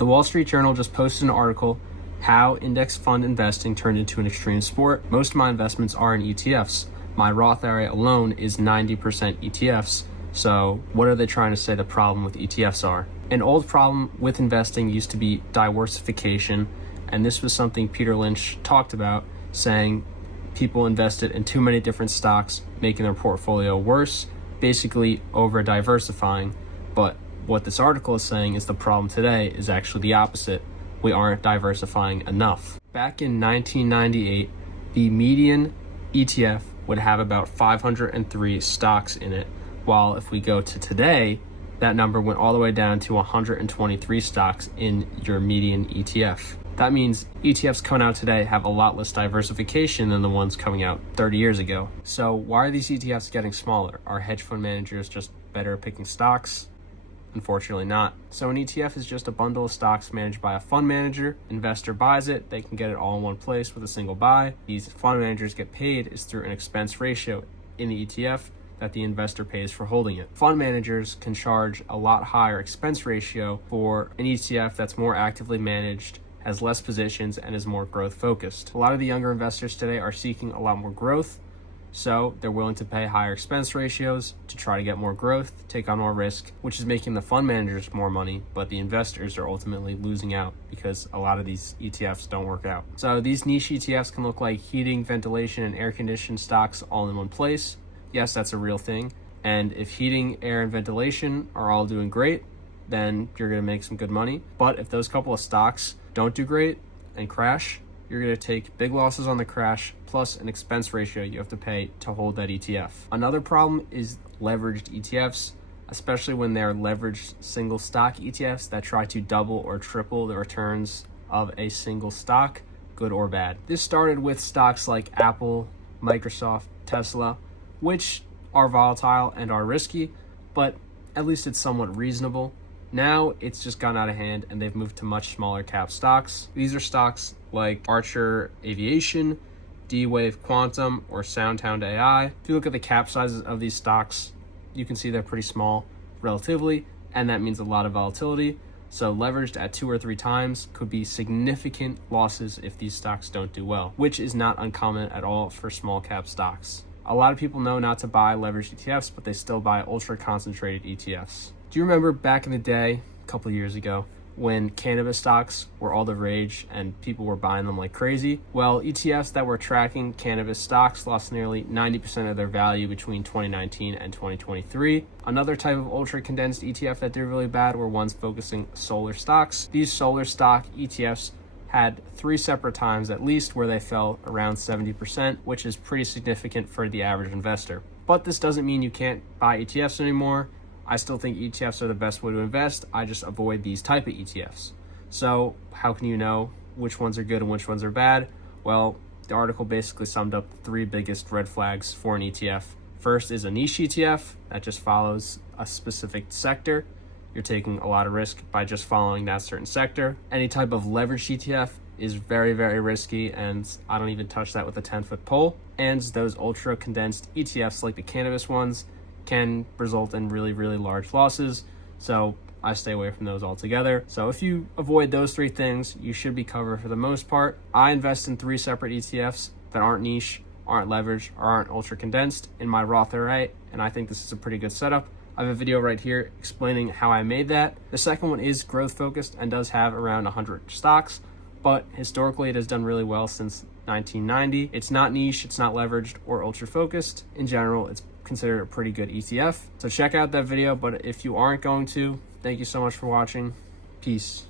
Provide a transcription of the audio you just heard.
The Wall Street Journal just posted an article, How Index Fund Investing Turned into an Extreme Sport. Most of my investments are in ETFs. My Roth IRA alone is 90% ETFs. So what are they trying to say the problem with ETFs are? An old problem with investing used to be diversification, and this was something Peter Lynch talked about, saying people invested in too many different stocks, making their portfolio worse, basically over diversifying. But what this article is saying is the problem today is actually the opposite. We aren't diversifying enough. Back in 1998, the median ETF would have about 503 stocks in it, while if we go to today, that number went all the way down to 123 stocks in your median ETF. That means ETFs coming out today have a lot less diversification than the ones coming out 30 years ago. So why are these ETFs getting smaller? Are hedge fund managers just better at picking stocks? Unfortunately not. So an ETF is just a bundle of stocks managed by a fund manager. Investor buys it, they can get it all in one place with a single buy. These fund managers get paid is through an expense ratio in the ETF that the investor pays for holding it. Fund managers can charge a lot higher expense ratio for an ETF that's more actively managed, has less positions, and is more growth focused. A lot of the younger investors today are seeking a lot more growth, so they're willing to pay higher expense ratios to try to get more growth, take on more risk, which is making the fund managers more money, but the investors are ultimately losing out because a lot of these ETFs don't work out. So these niche ETFs can look like heating, ventilation, and air conditioned stocks all in one place. Yes, that's a real thing. And if heating, air, and ventilation are all doing great, then you're going to make some good money. But if those couple of stocks don't do great and crash, you're going to take big losses on the crash plus an expense ratio you have to pay to hold that ETF. Another problem is leveraged ETFs, especially when they're leveraged single stock ETFs that try to double or triple the returns of a single stock, good or bad. This started with stocks like Apple, Microsoft, Tesla, which are volatile and are risky, but at least it's somewhat reasonable. Now it's just gone out of hand and they've moved to much smaller cap stocks. These are stocks like Archer Aviation, D-Wave Quantum, or SoundHound AI. If you look at the cap sizes of these stocks, you can see they're pretty small relatively, and that means a lot of volatility. So leveraged at 2 or 3 times could be significant losses if these stocks don't do well, which is not uncommon at all for small cap stocks. A lot of people know not to buy leveraged ETFs, but they still buy ultra concentrated ETFs. Do you remember back in the day, a couple of years ago, when cannabis stocks were all the rage and people were buying them like crazy? Well, ETFs that were tracking cannabis stocks lost nearly 90% of their value between 2019 and 2023. Another type of ultra condensed ETF that did really bad were ones focusing solar stocks. These solar stock ETFs had 3 separate times at least where they fell around 70%, which is pretty significant for the average investor. But this doesn't mean you can't buy ETFs anymore. I still think ETFs are the best way to invest. I just avoid these type of ETFs. So how can you know which ones are good and which ones are bad? Well, the article basically summed up the 3 biggest red flags for an ETF. First is a niche ETF that just follows a specific sector. You're taking a lot of risk by just following that certain sector. Any type of leveraged ETF is very, very risky, and I don't even touch that with a 10-foot pole. And those ultra condensed ETFs like the cannabis ones can result in really, really large losses. So I stay away from those altogether. So if you avoid those 3 things, you should be covered for the most part. I invest in 3 separate ETFs that aren't niche, aren't leveraged, or aren't ultra condensed in my Roth IRA, and I think this is a pretty good setup. I have a video right here explaining how I made that. The second one is growth focused and does have around 100 stocks, but historically it has done really well since 1990. It's not niche, it's not leveraged or ultra focused. In general, it's considered a pretty good ETF. So check out that video, but if you aren't going to, thank you so much for watching. Peace.